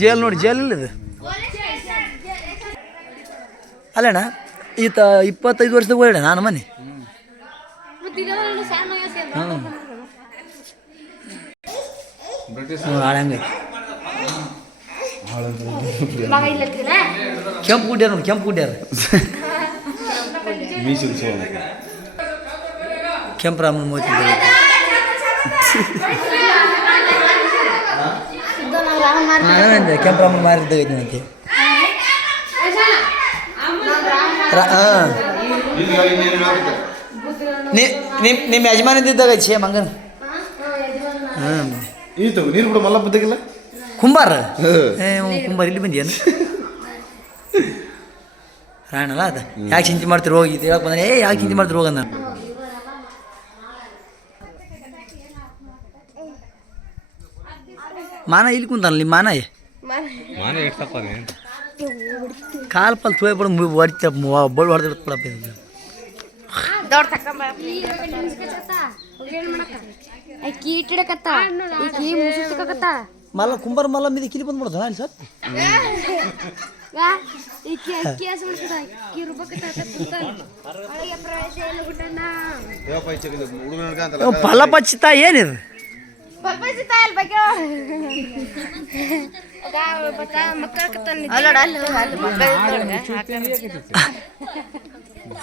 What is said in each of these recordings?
Jail ನೋಡಿ, jail ಇಲ್ಲದು ಅಲ್ಲಣ್ಣ. ಈತ 25 ವರ್ಷದಾಗ ಹೋಗ್ಯಾಡ ನಾನು ಮನೆ. ಕೆಂಪು ಗುಡ್ಡ್ಯಾರ ನೋಡಿ, ಕೆಂಪು ಗುಡ್ಡ್ಯಾರ ಕೆಂಪರಾಮನ ಮೂತಿ ಕೆಂಪರಾಮನ ಮಾರಿದ್ದಾಗೈತಿ ನಂತೆ. ನಿಮ್ಮ ಯಜಮಾನಿದ್ದಾಗ ಛೇ ಮಂಗನ ನೀರು ಕೂಡ ಮಲ್ಲ ಬದ್ದಾಗಿಲ್ಲ ಕುಂಬಾರ ಕುಂಬಾರ ಇಲ್ಲಿ ಬಂದಿಯೇನು ರಾಣಲ್ಲ ಅದ. ಯಾಕೆ ಚಿಂತೆ ಮಾಡ್ತೀರಿ ಹೋಗಿ ಹೇಳಕ್ ಬಂದ್ರೆ ಯಾಕೆ ಚಿಂತೆ ಮಾಡ್ತೀರಿ ಹೋಗಂದ. ಮಾನ ಇಲ್ಲಿ ಕುಂತಾನ ನಿಮ್ಮ ಮಾನ ಕಾಲ್ ಪಲ್ ತೋಯ್ ಬಿಡ ಹೊಡಿತ ಬಳ್ಳಿ ಹೊಡೆದಿಡ್ತಪ್ಪ. ಮಲ್ಲ ಕುಂಬಾರ ಮಲ್ಲ ಮಿದಿ ಕಿಲಿ ಬಂದು ಬಿಡೋದು ನಾನು ಸರ್. ಫಲ ಪಚ್ಚಿತ ಏನಿದು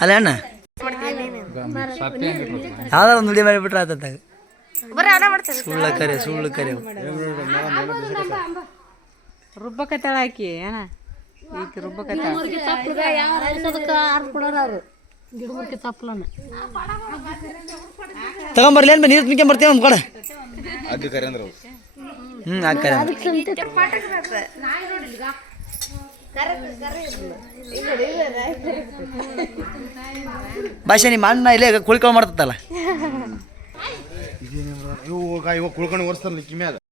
ಅಲ್ಲ ಅಣ್ಣ ಯಾವ್ದಾರ ನುಡಿ ಮಾಡಿಬಿಟ್ರೆ ಆತತ್ತಾಗ ಸುಳ್ಳ ಕರೆ ರುಬ್ಬಕತ್ತಾಳ ಹಾಕಿ ಅಣ್ಣ ಈಗ ರುಬ್ಬಕತ್ತಾಳ ತಗೊಂಬರ್ಲಿ ಏನ್ ನೀರು ತುಂಬ್ಕೊಂಬರ್ತೀವಿ ನಮ್ಮ ಕಡೆ. ಹಾಕ್ತಾರೆ ಭಾಷೆ ನಿಮ್ಮ ಅಣ್ಣ ಇಲ್ಲೇ ಕುಳ್ಕೊಂಡು ಮಾಡ್ತತ್ತಲ್ಲ ಇವಾಗ ಕುಳ್ಕೊಂಡು ಒರೆಸ್ತಾರಲ್ಲ ಕಿಮ್ಯಾಗ